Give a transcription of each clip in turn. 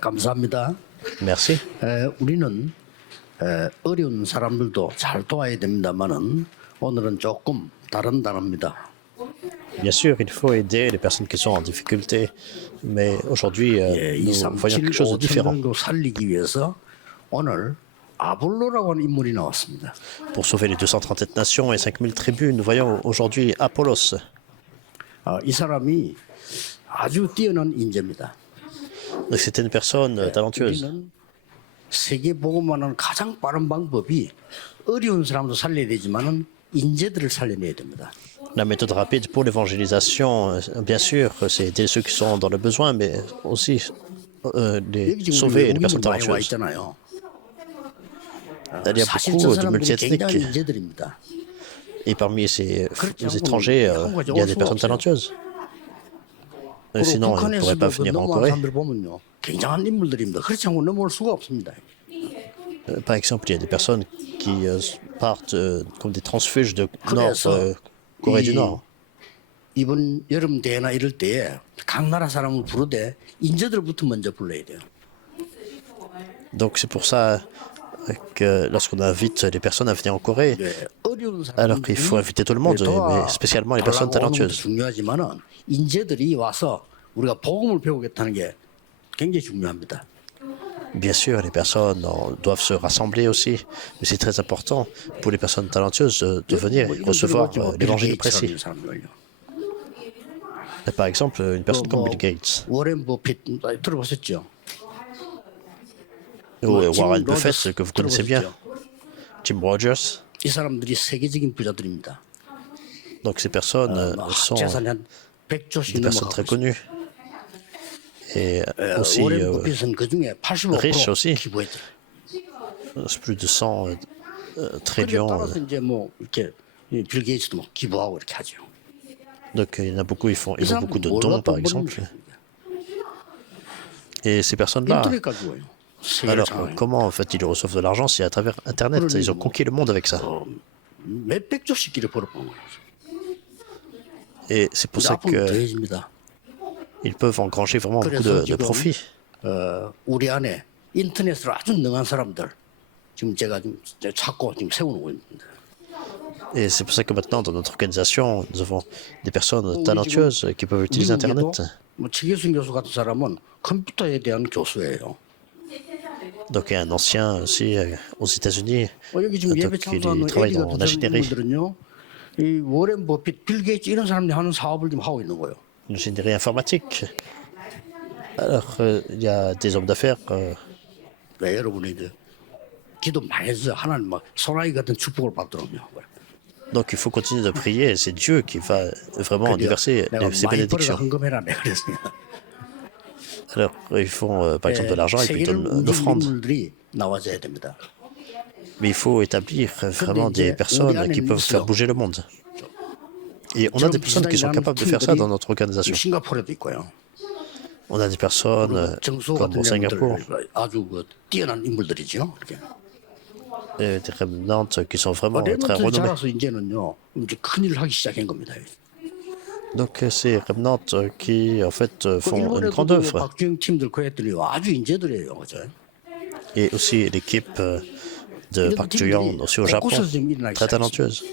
감사합니다. Merci. 우리는 어려운 사람들도 잘 도와야 됩니다만은 오늘은 조금 다른 단어입니다. Bien sûr, il faut aider les personnes qui sont en difficulté, mais aujourd'hui, nous voyons quelque chose de 237, différent. 5천 정도 살리기 위해서 오늘 아볼로라고 하는 인물이 나왔습니다. Pour sauver les 237 nations et 5000 tribus, nous voyons aujourd'hui Apollos. 이 사람이 아주 뛰어난 인재입니다. Donc, c'était une personne talentueuse. 우리는 세계 복음화는 가장 빠른 방법이 어려운 사람도 살려야 되지만은 인재들을 살려내야 됩니다. La méthode rapide pour l'évangélisation, bien sûr, c'est aider ceux qui sont dans le besoin, mais aussi 여기 지금 sauver les 우리 personnes 많이 와 talentueuses. 있잖아요. Il y a 사실 beaucoup 저 de 사람들이 굉장한 multiethniques, 인재들입니다. et parmi ces 그렇지 않고는 étrangers, 한국까지 il y a 올 des 수가 personnes 없어요. talentueuses. 그리고 Sinon, ils ne pourraient pas 북한에서도 그 venir en 넘어간 Corée. 사람들 보면요, 굉장한 인물들입니다. 그렇지 않고 넘어올 수가 없습니다. Par exemple, il y a des personnes qui partent comme des transfuges de Nord, 그래서 Corée du 이- Nord. 이번 여름 대회나 이럴 때에 각 나라 사람을 부르되 인재들부터 먼저 불러야 돼요. Donc c'est pour ça que lorsqu'on invite les personnes à venir en Corée, 네, 어려운 alors qu'il faut inviter tout le monde, mais spécialement les personnes talentueuses. 중요하지만은 인재들이 와서 우리가 복음을 배우겠다는 게 굉장히 중요합니다. Bien sûr, les personnes doivent se rassembler aussi, mais c'est très important pour les personnes talentueuses de venir et recevoir l'évangile précis. Par exemple, une personne comme Bill Gates 워렌 버핏 들어보셨죠? ou Jim Warren Rogers Buffett, que vous connaissez bien, 들어보셨죠? Jim Rogers. 이 사람들이 세계적인 부자들입니다. Donc ces personnes sont 재산이 한 100조씩 des personnes très 넘어가고 있습니다. connues et aussi 워렌 버핏은 그 중에 riches 85% aussi. 기부했죠. c'est plus de 100 그에 trillions. 따라서 이제 뭐 이렇게 빌 게이츠도 뭐 기부하고 이렇게 하죠. Donc il y en a beaucoup, ils font 이 beaucoup de 사람들은 dons par 몰라도 exemple. 모르는 Et ces personnes-là, 인터넷 가지고요. 세계를 alors 장악해요. comment en fait ils reçoivent de l'argent? C'est à travers Internet. Ils ont conquis le monde avec ça. 몇백 조씩끼리 벌어본 거예요. Et c'est pour 이제 ça 앞으로 qu'ils 더해집니다. peuvent engranger vraiment beaucoup 그래서 de 지금 profit. 우리 안에 인터넷으로 아주 능한 사람들 지금 제가 좀 찾고 지금 세워놓고 있습니다. Et c'est pour ça que maintenant, dans notre organisation, nous avons des personnes talentueuses qui peuvent utiliser 미국에도 Internet. 뭐 최계순 교수 같은 사람은 컴퓨터에 대한 교수예요. Donc il y a un ancien aussi aux États-Unis, 여기 지금 예배 donc il 참석하는 travaille 에디 dans 같은 l'ingénierie. 사람들은요, 이 워렌 버핏, 빌 게이츠 이런 사람들이 하는 사업을 지금 하고 있는 거예요. L'ingénierie informatique. Alors il y a des hommes d'affaires. 네, 여러분이 이제 기도 많이 해서 하나님 막 소나기 같은 축복을 받도록요. Donc il faut continuer de prier. C'est Dieu qui va vraiment déverser 내가 ces 많이 벌어서 bénédictions. 헌금해라 내가 그랬어요. Alors ils font par exemple de l'argent et puis ils 세계를 donnent 움직이는 l'offrande. 인물들이 나와줘야 됩니다. Mais il faut établir vraiment des personnes qui peuvent faire bouger le monde. Et on a des personnes qui sont capables de faire ça dans notre organisation. 싱가포르에도 있고요. On a des personnes 정수 comme 같은 au Singapour, 인물들 아주 그 뛰어난 인물들이죠. 이렇게. des remnantes qui sont vraiment très 레몬트 renommées. 자라서 이제는요, 이제 큰 일을 하기 시작한 겁니다. Donc ces remnantes qui en fait 그 font une 일본에도 grande œuvre. 박주영 팀들 그 애들이 아주 인재들이에요, 그죠? Et aussi l'équipe de 이런 Park Ju-young aussi au Japon, 곳곳에서 지금 일어나기 très 시작했습니다. talentueuse.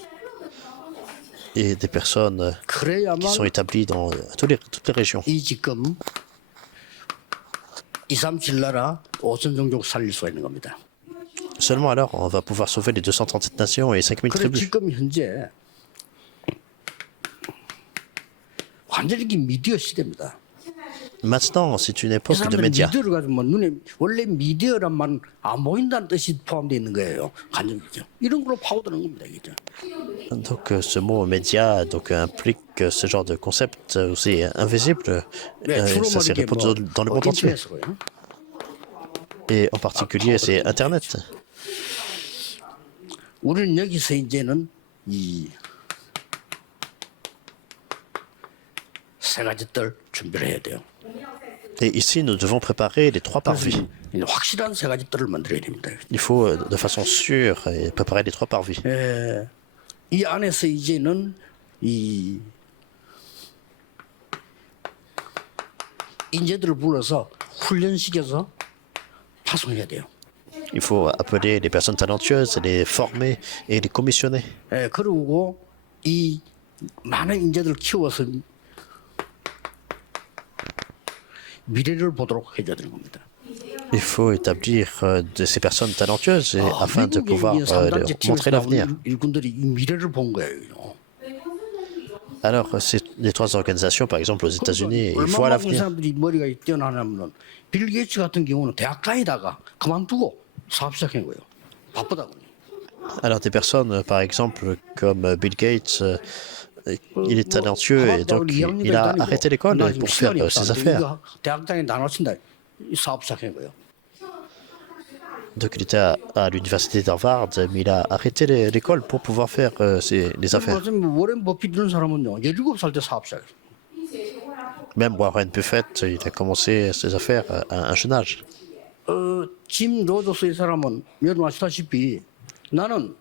Et des personnes 그래야만 qui sont établies dans toutes les régions. 이 지금 237 나라 5천 종족 살릴 수가 있는 겁니다. Seulement alors, on va pouvoir sauver les 237 nations et 5000 그래 tribus. 지금 현재 완전히 미디어 시대입니다. Maintenant, c'est une 이 époque de 사람들은 médias. 미디어를 가지고 뭐 눈에 원래 미디어란 말은 안 보인다는 뜻이 포함되어 있는 거예요. 간접이죠. 이런 걸로 파고드는 겁니다. 이게. Donc ce mot média donc, implique ce genre de concept aussi invisible. 네, 주로 Ça s'est 말이게 répandu 뭐 dans le monde entier. 인터넷으로요. Et en particulier, c'est Internet. 우리는 여기서 이제는 이 세 가지 뜰 준비를 해야 돼요. Et ici, nous devons préparer les trois parvis. 확실한 세 가지 뜰을 만들어야 됩니다. Il faut de façon sûre et préparer les trois parvis. 이 안에서 이제는 이 인재들을 불러서 훈련시켜서 파송해야 돼요. Il faut appeler les personnes talentueuses, les former et les commissionner. 예, 그리고 이 많은 인재들을 키워서 미래를 보도록 해줘야 되는 겁니다. Il faut établir de ces personnes talentueuses afin de 미국의 pouvoir 이 leur 상단지 montrer 팀에서 l'avenir. 나온 일꾼들이 이 미래를 본 거예요. Alors, les trois organisations, par exemple aux États-Unis, ils voient 얼마나 많은 l'avenir. 사람들이 머리가 뛰어나냐면 빌 게이츠 같은 경우는 대학 다니다가 그만두고 사업 시작한 거예요. 바쁘다고. Alors, des personnes, par exemple, comme Bill Gates, il est talentueux et donc il a arrêté l'école pour faire ses affaires. 대학 다니다 나눠친다. 사업 시작한 거예요. Donc, il était à l'université d'Harvard, mais il a arrêté l'école pour pouvoir faire les affaires. 워렌 버핏 이런 사람은요, 17살 때 사업 시작했어요. Même Warren Buffett, il a commencé ses affaires à un jeune âge. 짐 로저스 이 사람은 여러분 아시다시피 나는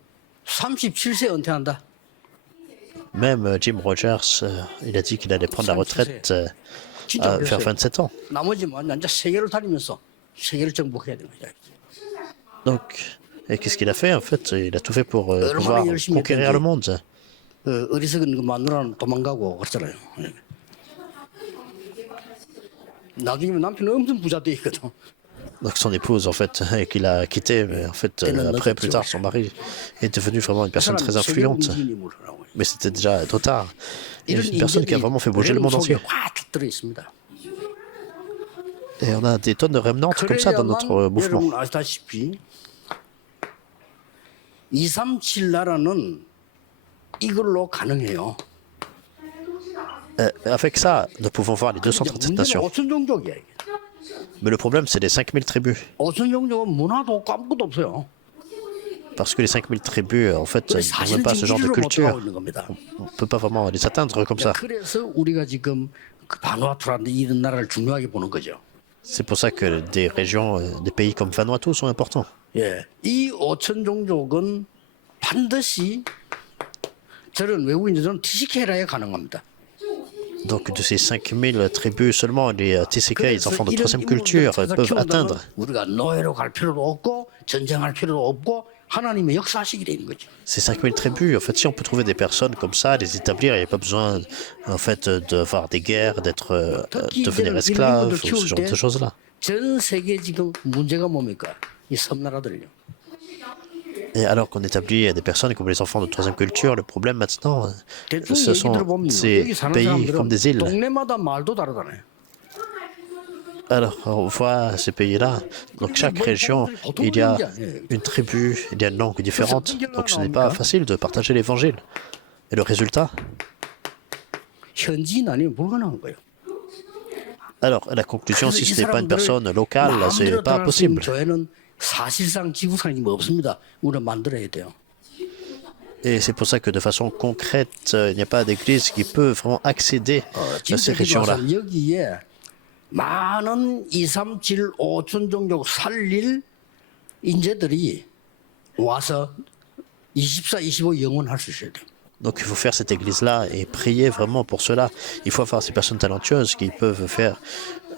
37세 은퇴한다. Même Jim Rogers, il a dit qu'il allait prendre la retraite 진짜 vers 그랬어요. 27 ans. 나머지만 이제 세계를 다니면서 세계를 정복해야 되는 거죠. Donc, et qu'est-ce qu'il a fait en fait? Il a tout fait pour pouvoir conquérir le monde. 어리석은 그 마누라는 도망가고 그랬잖아요. 예. 나중에 남편은 엄청 부자 돼 있거든. Donc son épouse en fait, qu'il a quitté, mais en fait après plus tard son mari est devenu vraiment une personne très influente. Mais c'était déjà trop tard. Il est une personne qui a vraiment fait bouger le monde entier. Et on a des tonnes de remnants comme ça dans notre mouvement. 여러분 아시다시피 237 나라는 이걸로 가능해요. Avec ça, nous pouvons voir les 237 문제는 nations. 5천 종족이야. 이게. Mais le problème, c'est les 5000 tribus. 5천 종족은 문화도 없고 아무것도 없어요. Parce que les 5000 tribus, en fait, ils n'ont 사실 même pas ce genre de 진실을 못 culture. 하고 있는 겁니다. On ne peut pas vraiment les atteindre comme ça. 그래서 우리가 지금 그 바누아투라는 이런 나라를 중요하게 보는 거죠. C'est pour ça que des régions, des pays comme Vanuatu sont importants. 예, 이 5천 종족은 반드시 저런 외국인들은 TCK라에 가능합니다. Donc de ces 5000 tribus, seulement les TCK, les enfants de troisième culture, peuvent atteindre. 우리가 노예로 갈 필요도 없고 전쟁할 필요도 없고 하나님의 역사하시게 되는 거죠. Ces 5000 tribus, en fait, si on peut trouver des personnes comme ça, les établir, il n'y a pas besoin, en fait, d'avoir des guerres, devenir esclave, ou ce genre de choses-là. 전 세계 지금 문제가 뭡니까? 이 섬나라들요. Et alors qu'on établit des personnes comme les enfants de troisième culture, le problème maintenant, 대충 ce 얘기 sont 들어보면 ces 여기 사는 pays comme 사람들은 des îles. 동네마다 말도 다르다네. Alors, on voit ces pays-là. Donc, chaque région, il y a une tribu, il y a une langue différente. Donc, ce n'est pas facile de partager l'évangile. Et le résultat? 현지인 아니면 불가능한 거예요. Alors, la conclusion, si 그래서 이 ce n'est pas une 사람들을 personne locale, ce 마음대로 n'est pas 떠날 수 있는 possible. 교회는 사실상 지구상이 뭐 없습니다. 우리가 만들어야 돼요. Et c'est pour ça que de façon concrète, il n'y a pas d'église qui peut vraiment accéder à ces 진짜 régions-là. 기도하세요. 여기에 많은 237, 5천 종족 살릴 인재들이 와서 24, 25 영원할 수 있어야 돼요. Donc il faut faire cette église-là et prier vraiment pour cela. Il faut avoir ces personnes talentueuses qui peuvent faire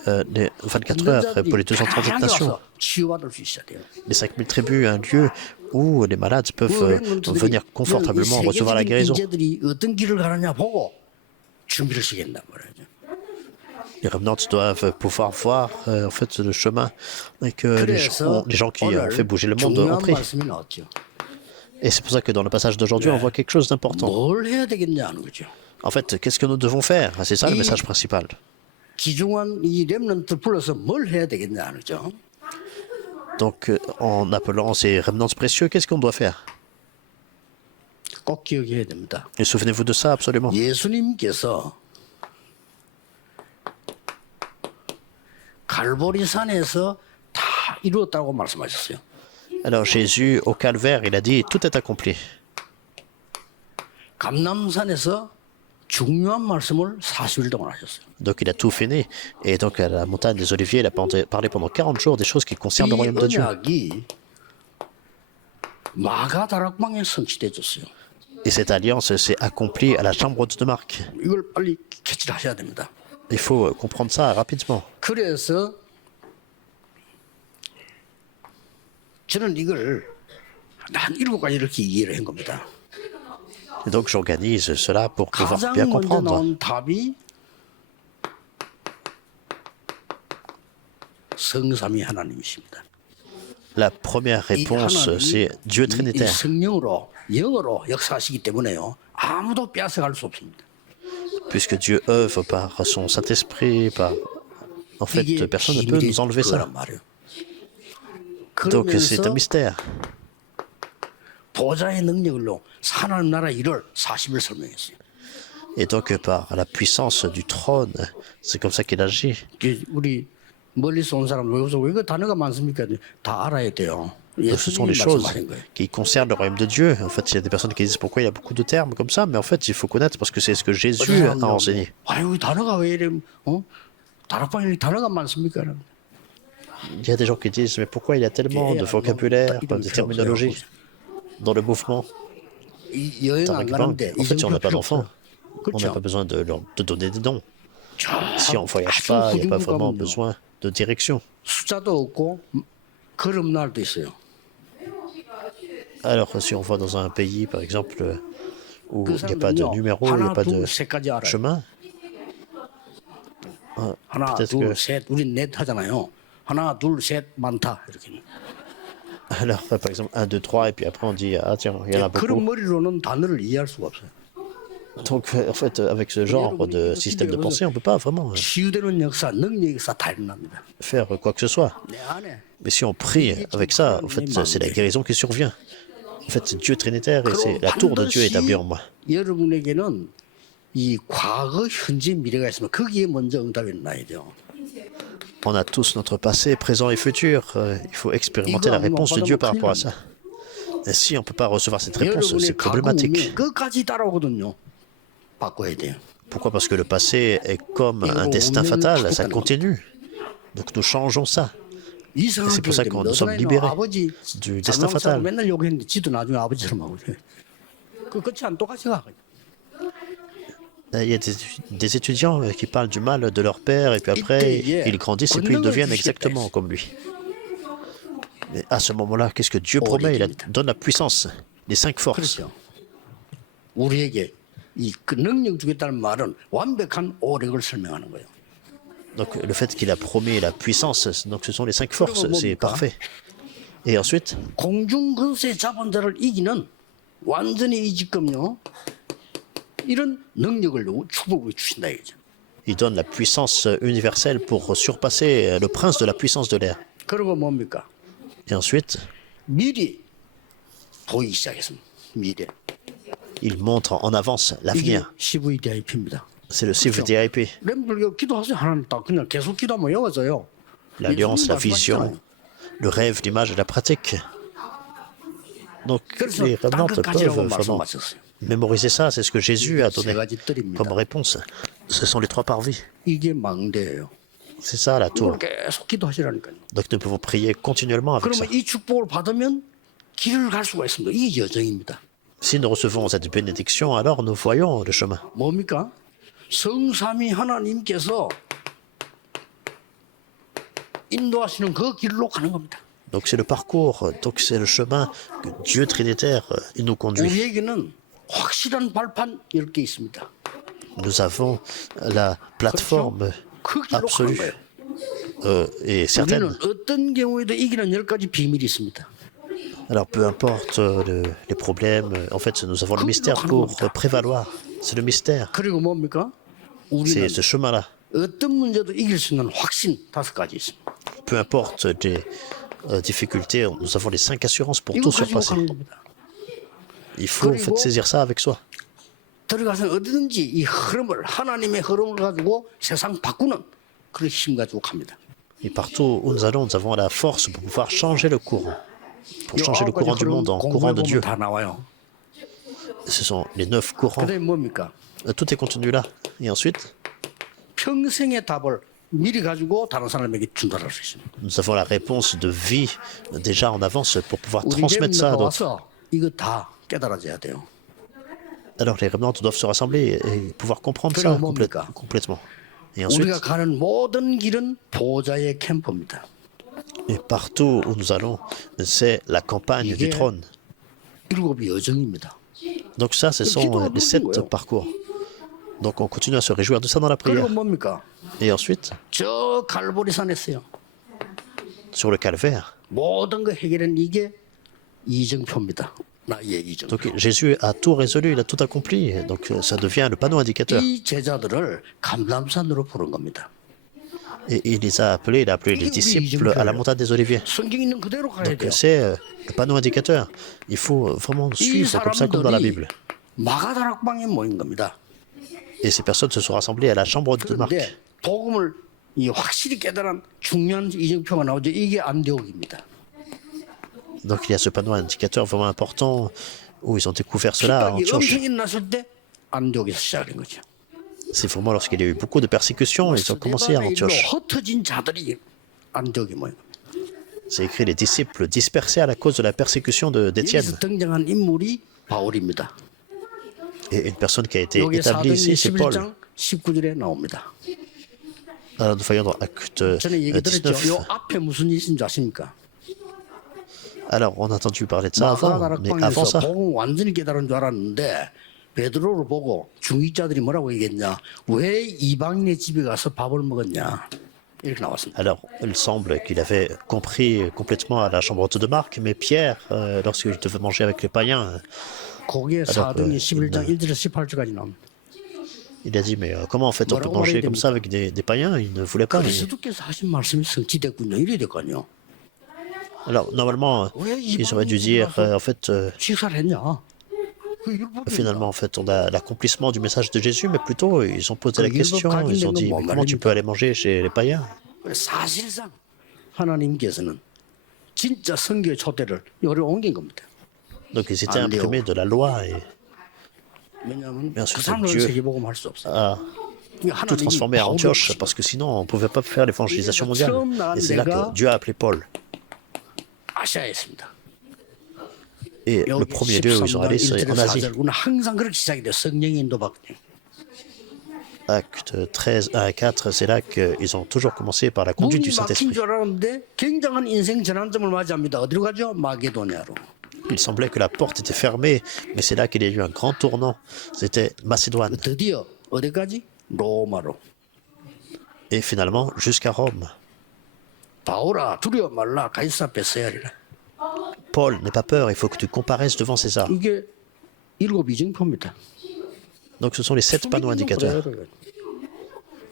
les 24 heures pour les 237 nations. 치유받을 수 있어야 돼요. Les 5000 tribus, un lieu où les malades peuvent venir confortablement recevoir la guérison. 인재들이 어떤 길을 가느냐 보고 준비를 시킨단 말이죠. Les remnants doivent pouvoir voir en fait le chemin et que les gens qui ont fait bouger le monde ont 중요한 pris. 말씀이 나왔죠. Et c'est pour ça que dans le passage d'aujourd'hui, on voit quelque chose d'important. 뭘 해야 되겠냐 하는 거죠. En fait, qu'est-ce que nous devons faire? C'est ça le message principal. 기중한 이 렘넌트 불러서 뭘 해야 되겠냐 하는 거죠. Donc, en appelant ces remnants précieux, qu'est-ce qu'on doit faire? 꼭 기억해야 됩니다. Et souvenez-vous de ça absolument. 예수님께서 갈보리산에서 다 이루었다고 말씀하셨어요. Alors Jésus, au calvaire, il a dit, tout est accompli. 감남산에서 중요한 말씀을 40일 동안 하셨어요. Donc il a tout fini. Et donc à la montagne des Oliviers, il a parlé pendant 40 jours des choses qui concernent le 이 royaume de Dieu. 언약이 마가다락방에 성취되었어요. Et cette alliance s'est accomplie à la chambre de Marc. 이걸 빨리 캐치를 하셔야 됩니다. Il faut comprendre ça rapidement. 그래서 저는 이걸 한 7가지 이렇게 이해를 한 겁니다. Et donc j'organise cela pour pouvoir 가장 bien 먼저 comprendre. 나온 답이 성삼위 하나님이십니다. La première 이 réponse, 하나님이 c'est Dieu 이 Trinitaire. 성령으로 영으로 역사하시기 때문에요. 아무도 빼앗아갈 수 없습니다. Puisque Dieu œuvre par son Saint-Esprit, par... En fait, 이게 personne ne peut 비밀의 nous enlever ça. 거란 말이에요. Donc c'est un 그러면서 mystère. 보좌의 능력으로 하나님 나라 일을 40을 설명했어요. Et donc par la puissance du trône, c'est comme ça qu'il agit. 이게 우리 멀리서 온 사람 왜 그 단어가 많습니까? 다 알아야 돼요. Ce sont les 예수님이 choses 말씀하신 거예요. qui concernent le royaume de Dieu. En fait, il y a des personnes qui disent pourquoi il y a beaucoup de termes comme ça, mais en fait, il faut connaître parce que c'est ce que Jésus a enseigné. 아유 단어가 왜 이래? 다락방에 단어가 많습니까? Il y a des gens qui disent mais pourquoi il y a tellement de vocabulaire, de terminologie dans le mouvement 여행 안 Tarakbang. 가는데 En fait, si on n'a pas d'enfants, on n'a 그렇죠. pas besoin de donner des noms. Si on ne voyage 아주 pas, il n'y a pas 후진국 vraiment 가면요. besoin de direction. 숫자도 없고 걸음 날도 있어요. Alors, si on va dans un pays, par exemple, où 그 il n'y a pas de 사람들은요 numéro, il n'y a 하나 pas de 둘셋까지 알아요. chemin, 하나 peut-être que- 둘셋 우리 넷 하잖아요. 하나 둘셋 많다 이렇게. alors par exemple 1, 2, 3, et puis après on dit ah tiens, il y en a 그런 beaucoup. 머리로는 단어를 이해할 수가 없어요. Donc en fait, avec ce genre de système de pensée, on ne peut pas vraiment 치유되는 역사, 능력 역사 다 일어납니다. faire quoi que ce soit. 내 안에 Mais si on prie avec ça, en fait, c'est la guérison qui survient. En fait, c'est Dieu Trinitaire et c'est la tour de Dieu établie en moi. 여러분에게는 이 과거, 현재, 미래가 있으면 거기에 먼저 응답이 나야 돼요. On a tous notre passé, présent et futur. Il faut expérimenter la réponse de Dieu par rapport à ça. Et si on ne peut pas recevoir cette réponse, 여러분의 c'est 과거 problématique. 운명 끝까지 따라오거든요. 바꿔야 돼요. Pourquoi? Parce que le passé est comme un destin fatal, ça continue. Donc nous changeons ça. 이상하게 C'est pour ça que nous sommes libérés du destin fatal. 맨날 욕했는데 지도 나중에 아버지처럼 하고 그래. 그 끝이 안 똑같이 가. Il y a des étudiants qui parlent du mal de leur père et puis après ils grandissent et puis ils deviennent exactement comme lui. Mais à ce moment-là, qu'est-ce que Dieu promet? Il donne la puissance, les 5 forces. 그렇죠. 우리에게 그 능력 주겠다는 말은 완벽한 오력을 설명하는 거예요. Donc le fait qu'il a promis la puissance, donc ce sont les 5 forces, c'est parfait. Et ensuite, 공중 근세 잡은 자를 이기는 완전히 이직금요. 이런 능력을 축복을 주신다 이거죠. il donne la puissance universelle pour surpasser le prince de la puissance de l'air. 그리고 뭡니까? Et ensuite, 미리 보이기 시작했습니다. 미래. il montre en avance 이게 l'avenir. CVDIP입니다. C'est le CVDIP, 렘블 기도하세요. 하나님 딱 그냥 계속 기도하면 외워져요. l'alliance, la 예수님 vision, 말씀하셨잖아요. le rêve, l'image et la pratique. Donc 그래서 les revenantes 땅끝까지라고 peuvent vraiment 말씀하셨어요. mémoriser ça, c'est ce que Jésus a donné 세 가지 뜰입니다. comme réponse. Ce sont les 3 parvis. 이게 망대예요. C'est ça la tour. 이걸 계속 기도하시라니까요. Donc nous pouvons prier continuellement avec ça. 그러면 이 축복을 받으면 길을 갈 수가 있습니다. 이게 여정입니다. Si nous recevons cette bénédiction, alors nous voyons le chemin. 뭡니까? 성삼위 하나님께서 인도하시는 그 길로 가는 겁니다. Donc c'est le parcours, donc c'est le chemin que Dieu Trinitaire il nous conduit. 우리에게는 확실한 발판 10개 있습니다. Nous avons la plateforme 그 길로 가는 absolue 거예요. et certaine. 우리는 어떤 경우에도 이기는 10가지 비밀이 있습니다. Alors peu importe les problèmes, en fait nous avons le mystère pour prévaloir. C'est le mystère, 그리고 뭡니까? 우리는 c'est ce chemin-là. 어떤 문제도 이길 수 있는 확신 5가지 있습니다. Peu importe les difficultés, nous avons les 5 assurances pour 이거 tout 가지고 surpasser. 가는 겁니다. Il faut en fait saisir ça avec soi. 들어가서 어디든지 이 흐름을 하나님의 흐름을 가지고 세상 바꾸는 그런 힘 가지고 갑니다. Et partout où nous allons, nous avons la force pour pouvoir changer le courant. Pour changer le courant du monde en courant de Dieu. 다 나와요. Ce sont les 9 courants. 그다음에 뭡니까? Tout est contenu là. Et ensuite, 평생의 답을 미리 가지고 다른 사람에게 전달할 수 있습니다. nous avons la réponse de vie déjà en avance pour pouvoir 우리 transmettre ça à 렘너가 d'autres. 와서 이거 다 깨달아져야 돼요. Alors les revenants doivent se rassembler et pouvoir comprendre ça complètement. Et ensuite, 우리가 가는 모든 길은 보좌의 캠프입니다. Et partout où nous allons, c'est la campagne du 이게 trône. 7 여정입니다. Donc ça, ce sont les 7 parcours. Donc on continue à se réjouir de ça dans la prière. 그리고 뭡니까? Et ensuite, 저 갈보리산에서요. sur le calvaire. 모든 거 해결한 이게 이정표입니다. 나의 이정표. Donc Jésus a tout résolu, il a tout accompli. Donc ça devient le panneau indicateur. 이 제자들을 감람산으로 부른 겁니다. Et il les a appelés, il a appelé les disciples à la montagne des Oliviers. 성경 있는 그대로 가야 Donc 돼요. c'est le panneau indicateur. Il faut vraiment 이 suivre comme ça, comme dans la 사람들이 Bible. 마가다락방에 모인 겁니다. Et ces personnes se sont rassemblées à la chambre de Marc. 그런데 복음을 이 확실히 깨달은 중요한 이정표가 나오죠. 이게 안디옥입니다. Donc il y a ce panneau indicateur vraiment important où ils ont découvert cela à 핍박이 Antioche. 엄청 일어났을 때 안디옥에서 시작된 거죠. C'est vraiment lorsqu'il y a eu beaucoup de persécutions, ils ont commencé à 스데반의 일로 Antioche. 흩어진 자들이 안디옥에 모인 겁니다. C'est écrit les disciples dispersés à la cause de la persécution d'Étienne. 여기서 등장한 인물이 바울입니다. Et une personne qui a été 여기 établie ici, c'est Paul. 11장 19절에 나옵니다. Alors nous voyons dans Acte 전에 얘기 들었죠. 19. 요 앞에 무슨 일인 줄 아십니까? Alors on a entendu parler de ça avant, mais avant 마가다락방에서 ça, 복음 완전히 깨달은 줄 알았는데 베드로를 보고 중직자들이 뭐라고 얘기했냐? 왜 이방인의 집에 가서 밥을 먹었냐? 이렇게 나왔습니다. alors il semble qu'il avait compris complètement à la chambre haute de Marc, mais Pierre, lorsqu'il devait manger avec les païens, 거기에 사도행전 11장 1절에서 18절까지 나옵니다. il a dit mais comment en fait on peut manger comme ça avec des païens? Il ne voulait pas. 그리스도께서 하신 말씀이 성취됐군요. 이래야 될 거 아니에요. Alors normalement, ils auraient dû dire en fait 식사를 했냐? 그 율법입니다. finalement en fait on a l'accomplissement du message de Jésus, mais plutôt ils ont posé la question, ils ont dit mais comment tu peux aller manger chez les païens? 사실상 하나님께서는 진짜 성경의 촛대를 여기로 옮긴 겁니다. Donc ils étaient imprimés de la loi et 왜냐하면 Bien 그 sûr, 사람을 Dieu 세계복음 할수 없어요. a tout transformé à Antioche parce que sinon on ne pouvait pas faire l'évangélisation mondiale. Et c'est là que Dieu a appelé Paul. 아시아에 있습니다. Et le premier lieu où ils sont allés, c'est en Asie. 항상 그렇게 시작이 돼요. 성령의 인도받고. Acte 13, 1 à 4, c'est là qu'ils ont toujours commencé par la conduite du 문이 막힌 Saint-Esprit. 줄 알았는데 굉장한 인생 전환점을 맞이합니다. 어디로 가죠? 마게도니아로. Il semblait que la porte était fermée, mais c'est là qu'il y a eu un grand tournant. C'était Macédoine. 드디어 어디까지? 로마로. Et finalement, jusqu'à Rome. 바울아 두려워 말라 가이사 앞에 서야 하리라. Paul, n'aie pas peur, il faut que tu comparaisses devant César. 이게 7 이정표입니다. Donc ce sont les 7 panneaux indicateurs.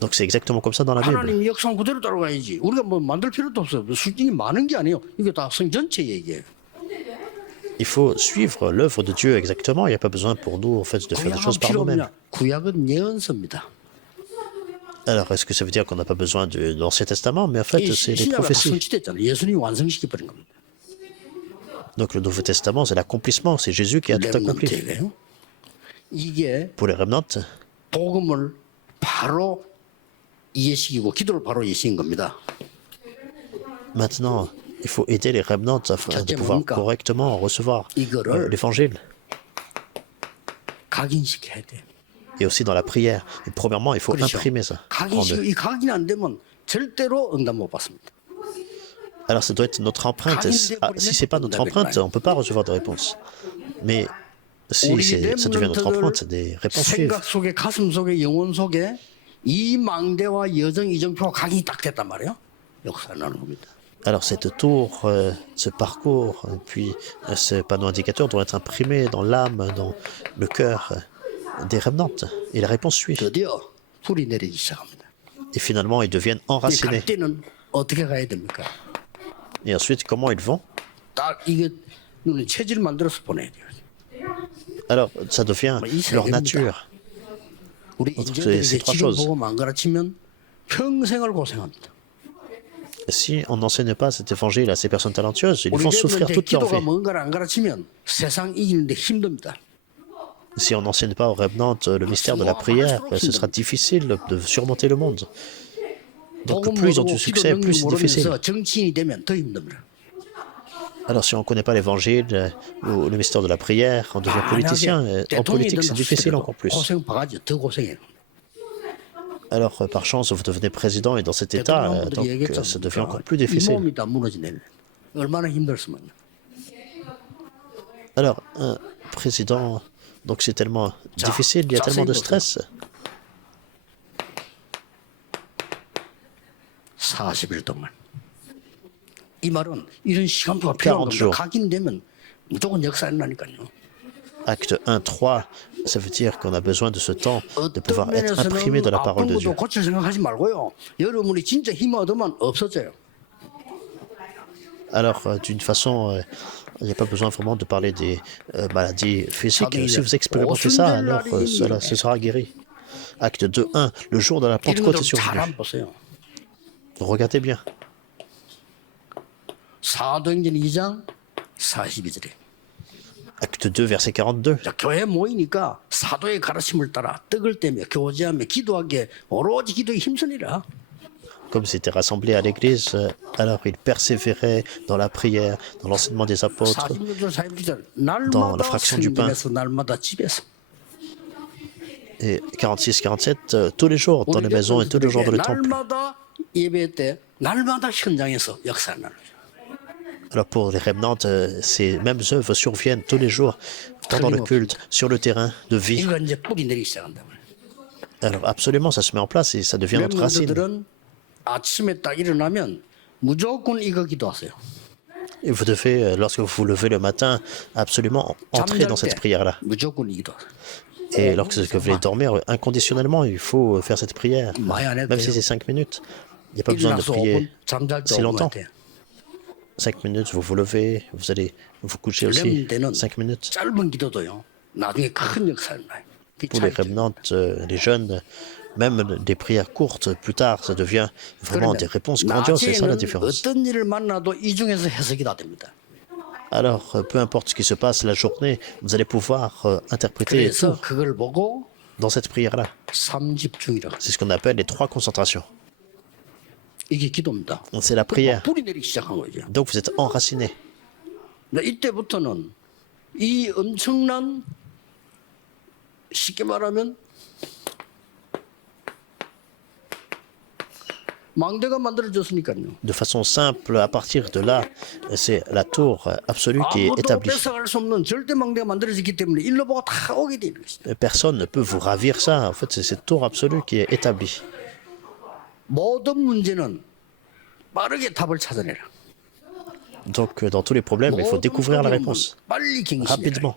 Donc c'est exactement comme ça dans la Bible. 하나님 역사 그대로 따라가야지. 우리가 뭐 만들 필요도 없어요. 수준이 많은 게 아니에요. 이게 다 성 전체 얘기예요. Il faut suivre l'œuvre de Dieu exactement. Il n'y a pas besoin pour nous en fait, de faire des choses 구약은 par 필요 nous-mêmes. 없냐? 구약은 예언서입니다. Alors, est-ce que ça veut dire qu'on n'a pas besoin de l'Ancien Testament? Mais en fait, 이 c'est les 신약은 다 prophéties. 성취됐잖아요. 예수님이 완성시켜 버린 겁니다. Donc, le Nouveau Testament, c'est l'accomplissement. C'est Jésus qui a tout accompli. 렘넌트에게요. 이게 Pour les remnants, 복음을 바로 이해시키고 기도를 바로 이해시킨 겁니다. maintenant, il faut aider les remnants afin de pouvoir correctement recevoir l'évangile. 각인시켜야 돼. Et aussi dans la prière. Et premièrement, il faut 그렇죠. imprimer ça. en eux. 이 각인이 안 되면 절대로 응답 못 받습니다. Alors, ça doit être notre empreinte. Si c'est pas notre empreinte, on ne peut pas recevoir de réponse. Mais si ça devient notre empreinte, des réponses suivent. 생각 속에 가슴 속에 영혼 속에 이 망대와 여정 이정표가 각인이 딱 됐단 말이에요. 역사를 나누는 겁니다. Alors cette tour, ce parcours, puis ce panneau indicateur doit être imprimé dans l'âme, dans le cœur des remnants. Et la réponse suit. 드디어 불이 내리기 시작합니다. Et finalement, ils deviennent 이 enracinés. 갈 때는 어떻게 가야 됩니까? Et ensuite, comment ils vont? 딱 이게 눈에 체질 만들어서 보내야 돼요. Alors, ça devient leur nature. 우리 Donc, 인재들에게 c'est trois 지금 choses. 보고 안 가르치면 평생을 고생합니다. Si on n'enseigne pas cet évangile à ces personnes talentueuses, ils 우리 vont souffrir 렘넌트에 toute leur 기도가 vie. 뭔가를 안 가르치면 세상 이기는데 힘듭니다. Si on n'enseigne pas aux remnants le mystère de la prière, ce sera difficile de surmonter le monde. Donc plus ils ont du succès, plus c'est difficile. 모르면서 정치인이 되면 더 힘듭니다. Alors si on ne connaît pas l'évangile ou le mystère de la prière, on devient politicien. En politique, c'est difficile encore plus. 고생 바가지 더 고생해요. Alors, par chance, vous devenez président et dans cet état, donc ça devient encore plus 이 difficile. 몸이 다 무너지네. 얼마나 힘들었으면. Alors, un président, donc c'est tellement difficile, il y a tellement de stress. 40일 동안. 이 말은 이런 시간표가 필요한 40 겁니다. jours. 각인되면 무조건 역사 일어나니까요. Acte 1, 3, ça veut dire qu'on a besoin de ce temps de 어떤 pouvoir être imprimé dans 면에서는 la parole 아픈 de 것도 Dieu. 고칠 생각하지 말고요. 여러분이 진짜 힘 얻으면 없어져요. Alors, d'une façon, il n'y a pas besoin vraiment de parler des maladies physiques. Si vous expérimentez ça, alors ce sera guéri. Acte 2, 1, le jour de la 이런 Pentecôte est 거좀 survenu. 잘 한번 보세요. Regardez bien. 사도행전 2장 42절에 Acte 2, verset 42. 교회 모이니까 사도의 가르침을 따라 떡을 떼며 교제하며 기도하기에 오로지 기도에 힘쓰니라. Comme ils étaient rassemblés à l'église, alors ils persévéraient dans la prière, dans l'enseignement des apôtres, 46절 47절 dans la 날마다 fraction du pain. 성전에서 날마다 집에서 Et 46, 47, tous les jours dans les maisons et tous les jours dans le temple. 날마다 예배 때 날마다 현장에서 역사를 나누죠. Alors pour les remnantes, ces mêmes œuvres surviennent tous les jours, pendant le culte, sur le terrain de vie. 이거 이제 뿌리 내리기 시작한다. Alors absolument, ça se met en place et ça devient notre racine. 멤버들은 아침에 딱 일어나면 무조건 이거 기도하세요. Et vous devez, lorsque vous vous levez le matin, absolument entrer dans cette prière-là. 무조건 이 기도하세요. Et lorsque vous voulez dormir, inconditionnellement, il faut faire cette prière. Même si c'est 5 minutes. Il n'y a pas besoin de 일어나서 prier 5분 잠잘 때 si 5분 longtemps. 같아요. 5 minutes, vous vous levez, vous allez vous coucher aussi. 5 minutes. 짧은 기도도요. 나중에 큰 역사를 나요. Pour les remnantes, les jeunes, même des prières courtes, plus tard, ça devient vraiment des réponses grandioses. C'est ça la différence. 어떤 일을 만나도 이 중에서 해석이 다 됩니다. Alors, peu importe ce qui se passe la journée, vous allez pouvoir interpréter tout 그래서 그걸 보고 dans cette prière-là. 삼집중이라고. C'est ce qu'on appelle les 3 concentrations. 이게 기도입니다. C'est la prière. 뿌리 내리기 시작한 거죠. Donc vous êtes enraciné. 이때부터는 이 엄청난 쉽게 말하면 망대가 만들어졌으니까요. De façon simple, à partir de là, c'est la tour absolue qui est 아무도 établie. 뺏어갈 수 없는 절대 망대가 만들어졌기 때문에 일로 보고 다 오게 되는 것이죠. Personne ne peut vous ravir ça. En fait, c'est cette tour absolue qui est établie. 모든 문제는 빠르게 답을 찾아내라. Donc, dans tous les problèmes, il faut découvrir la réponse 빨리 갱신해라. rapidement.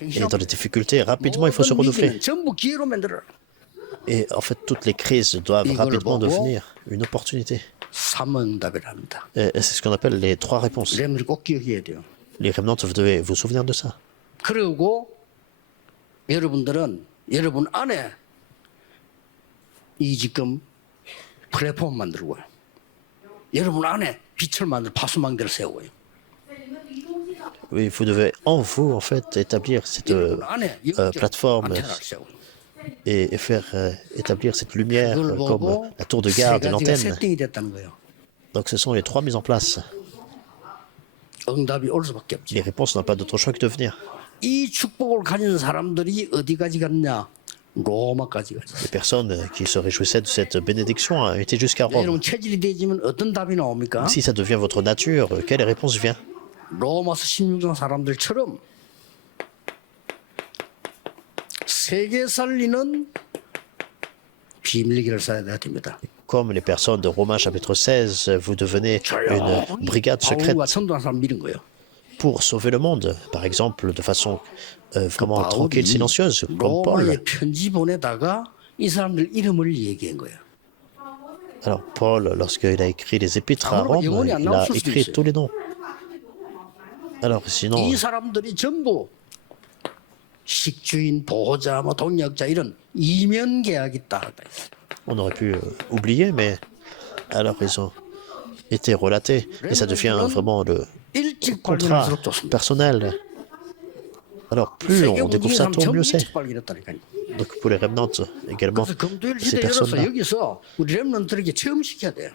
Et dans les difficultés, rapidement, il faut se renouveler. 전부 기회로 만들어라. Et en fait, toutes les crises doivent rapidement devenir une opportunité. 삼응답이라 합니다. Et c'est ce qu'on appelle les 3 réponses. 여러분들이 꼭 기억해야 돼요. Les remnantes, vous devez vous souvenir de ça. 그리고 여러분들은 여러분 안에 이 지금 플랫폼 만들고요. 여러분 안에 빛을 만들 파수망대를 세우고요. Oui, vous devez en vous, en fait, établir cette 여러분 안에 plateforme 안테나를 세우고요. et faire établir cette lumière 그걸 comme 보고 la tour de 세 garde et 가지가 l'antenne. 세팅이 됐다는 거예요. Donc ce sont les 3 mises en place. 응답이 올 수밖에 없지. Les réponses n'ont pas d'autre choix que de venir. 이 축복을 가진 사람들이 어디까지 갔냐? 로마까지 갔어요. Les personnes qui se réjouissaient de cette bénédiction étaient jusqu'à Rome. 여러분 체질이 되지면 어떤 답이 나옵니까? Si ça devient votre nature, quelle réponse vient? 로마서 16장 사람들처럼 세계 살리는 비밀기를 써야 됩니다. Comme les personnes de Romains chapitre 16, vous devenez une brigade secrète 바울과 전도한 사람 믿은 거예요. pour sauver le monde, par exemple, de façon vraiment tranquille, silencieuse, comme Paul. 로마에 편지 보내다가 이 사람들 이름을 얘기한 거예요. Alors Paul, lorsqu'il a écrit les épîtres à Rome, il a écrit tous les noms. Alors sinon, 이 사람들이 전부 식주인, 보호자, 뭐 동역자 이런 이면 계약이 있다. on aurait pu oublier, mais alors ils ont été relatés et ça devient vraiment le 일찍 contrat 발견할수록 좋습니다. personnel. Alors plus on découvre ça, tôt mieux c'est. 일찍 발견했다니까요. Donc pour les remnantes également, 그래서 금토일 ces 시대 열어서 personnes-là 여기서 우리 렘넌트에게 체험시켜야 돼요.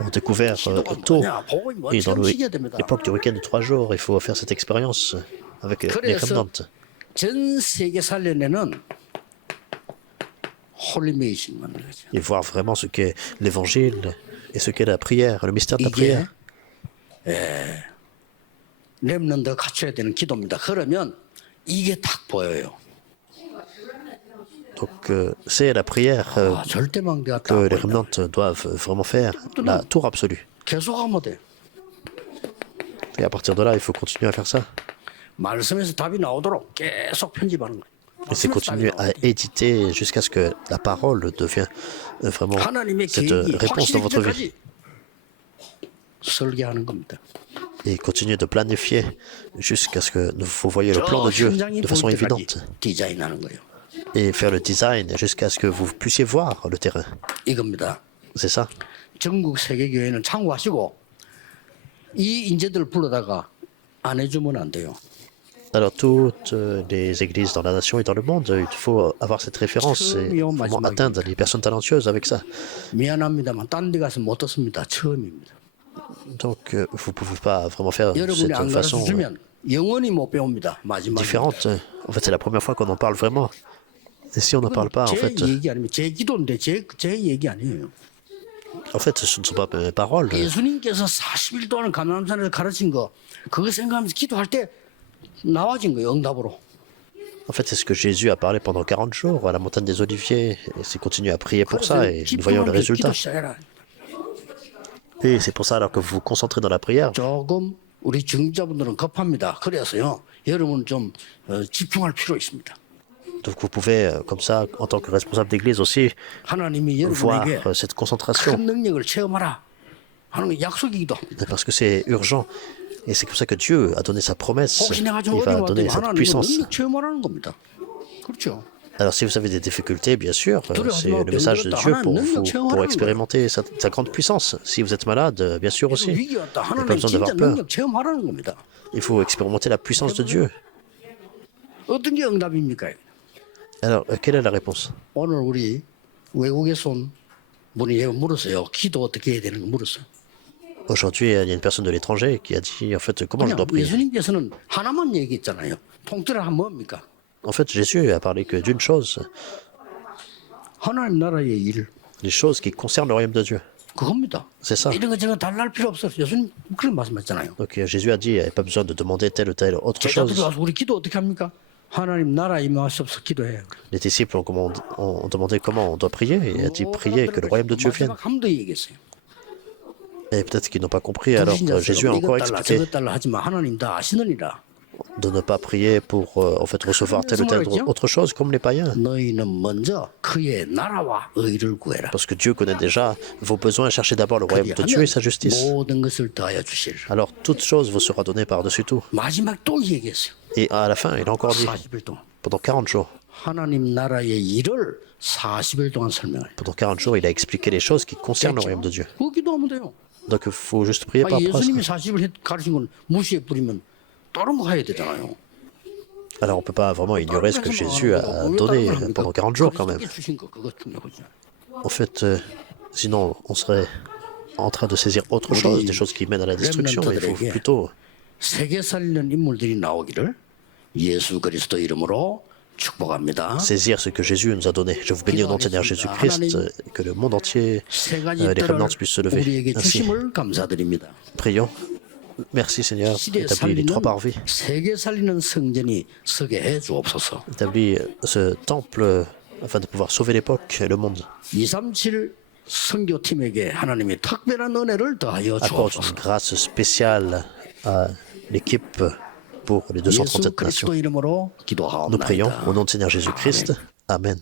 ont découvert tôt. Et dans l'époque du week-end de 3 jours, il faut faire cette expérience avec les 그래서 remnantes. 전 세계 살려내는 홀리메이션 만드는 거죠. et voir vraiment ce qu'est l'évangile et ce qu'est la prière, le mystère de la 이게 prière. 렘넌트 갖춰야 되는 기도입니다. 그러면 이게 딱 보여요. Donc c'est la prière 아, 절대 망대가 que 딱 les 보인다. remnants doivent vraiment faire, la tour absolue. 계속하면 돼. Et à partir de là, il faut continuer à faire ça. 말씀에서 답이 나오도록 계속 편집하는 거예요. Et c'est continuer à éditer jusqu'à ce que la parole devienne vraiment 하나님의 cette 계획이 réponse dans votre vie. 확실해질 때까지 설계하는 겁니다. Et continuer de planifier jusqu'à ce que vous voyez le plan 저 de Dieu 현장이 de façon 보일 évidente. 때까지 디자인하는 거예요. Et faire le design jusqu'à ce que vous puissiez voir le terrain. 이겁니다. C'est ça. 전국 세계 교회는 참고하시고 이 인재들을 불러다가 안 해주면 안 돼요. Alors, toutes les églises dans la nation et dans le monde, il faut avoir cette référence et vraiment atteindre les personnes talentueuses avec ça. 미안합니다만 딴 데 가서 못 듣습니다. 처음입니다. Donc, vous ne pouvez pas vraiment faire 여러분이 cette 안 façon 가르쳐주면 영원히 못 배웁니다. 마지막에. différente. En fait, c'est la première fois qu'on en parle vraiment. Et si on n'en parle pas, 제 en fait, 얘기 아니면 제 기도인데 제 얘기 아니에요. ce ne sont pas mes paroles. 예수님께서 40일 동안 감람산에서 가르친 거 그거 생각하면서 기도할 때 나와진 거예요. 응답으로. En fait, c'est ce que Jésus a parlé pendant 40 jours à la montagne des Oliviers. Et c'est continuer à prier pour ça et nous voyons le 집중하면서 résultat. 기도 시작해라. Et c'est pour ça, alors que vous vous concentrez dans la prière, 조금 우리 중직자분들은 급합니다. 그래서요. 여러분 좀 집중할 필요 있습니다. donc vous pouvez, comme ça, en tant que responsable d'église aussi, 하나님이 voir 여러분에게 cette concentration. 큰 능력을 체험하라 하는 게 약속이기도 합니다. Parce que c'est urgent. Et c'est comme ça que Dieu a donné sa promesse. 혹시 내가 좀 Il va 어려워 donner 하나님은 cette puissance. 능력 체험하라는 겁니다. 그렇죠. Alors si vous avez des difficultés, bien sûr, 두려워하지 c'est 마. le message de 병들었다. Dieu 하나님 능력 pour 체험하라는 expérimenter sa grande puissance. Si vous êtes malade, bien sûr aussi. 위기 왔다. Il n'y a pas 하나님 besoin 진짜 d'avoir peur. 능력 체험하라는 겁니다. Il faut expérimenter la puissance de Dieu. 어떤 게 응답입니까? Alors, quelle est la réponse? 오늘 우리 외국에서 온 분이 물었어요. 기도 어떻게 해야 되는 거 물었어요. Aujourd'hui, il y a une personne de l'étranger qui a dit, en fait, comment je dois 그냥 prier? 예수님께서는 하나만 얘기했잖아요. 통틀어 하면 뭡니까? En fait, Jésus a parlé que d'une chose, 하나님 나라의 일. les choses qui concernent le royaume de Dieu. 그겁니다. C'est ça. 이런 거 제가 달랄 필요 없어요. 예수님 그런 말씀하셨잖아요. Donc Jésus a dit, il n'y a pas besoin de demander telle ou telle autre 제자들이 chose. 와서 우리 기도 어떻게 합니까? 하나님 나라 임하시옵소서 기도해요. Les disciples ont demandé comment on doit prier, et il a dit, priez que le royaume de Dieu vienne. 마지막 함도 얘기했어요. Et peut-être qu'ils n'ont pas compris, alors Jésus a encore 이것 달라 expliqué 저것 달라 하지만 하나님 다 아시느니라. de ne pas prier pour en fait recevoir telle ou telle autre chose comme les païens. 너희는 먼저 그의 나라와 의를 구해라. Parce que Dieu connaît déjà vos besoins, cherchez d'abord le royaume de Dieu et sa justice. 모든 것을 더하여 주시리라. Alors toute chose vous sera donnée par-dessus tout. 마지막 또 얘기했어요. Et à la fin, il a encore dit, 40일 동안 pendant 40 jours, 하나님 나라의 일을 40일 동안 설명해요. pendant 40 jours, il a expliqué les choses qui concernent le royaume de Dieu. 그 기도하면 돼요. Donc il faut juste prier par 아니, 예수님이 proche. 40일 가르친 건 무시해 버리면 다른 거 해야 되잖아요. Alors on ne peut pas vraiment ignorer ce que Jésus a donné pendant 40 jours quand même. 주신 거 그거 중요하지. En fait, sinon on serait en train de saisir autre chose, des choses qui mènent à la destruction. Il faut plutôt 세계 살리는 인물들이 나오기를 예수 그리스도 이름으로 축복합니다. saisir ce que Jésus nous a donné. Je vous bénis au nom du Seigneur Jésus-Christ, que le monde entier, 세 가지 les 뜻을 remnants puissent se lever. 우리에게 Ainsi, 주심을 감사드립니다. prions. Merci Seigneur, 시대 établis les 살리는 trois parvis. 세계 살리는 성전이 서게 해 주옵소서. Établis ce temple afin de pouvoir sauver l'époque et le monde. 237 선교팀에게 하나님이 특별한 은혜를 더하여 Accorde une 주옵소서. grâce spéciale à l'équipe pour les 예수 237 nations. 그리스도 이름으로 Nous prions au 기도하옵나이다. nom du Seigneur Jésus-Christ. Amen.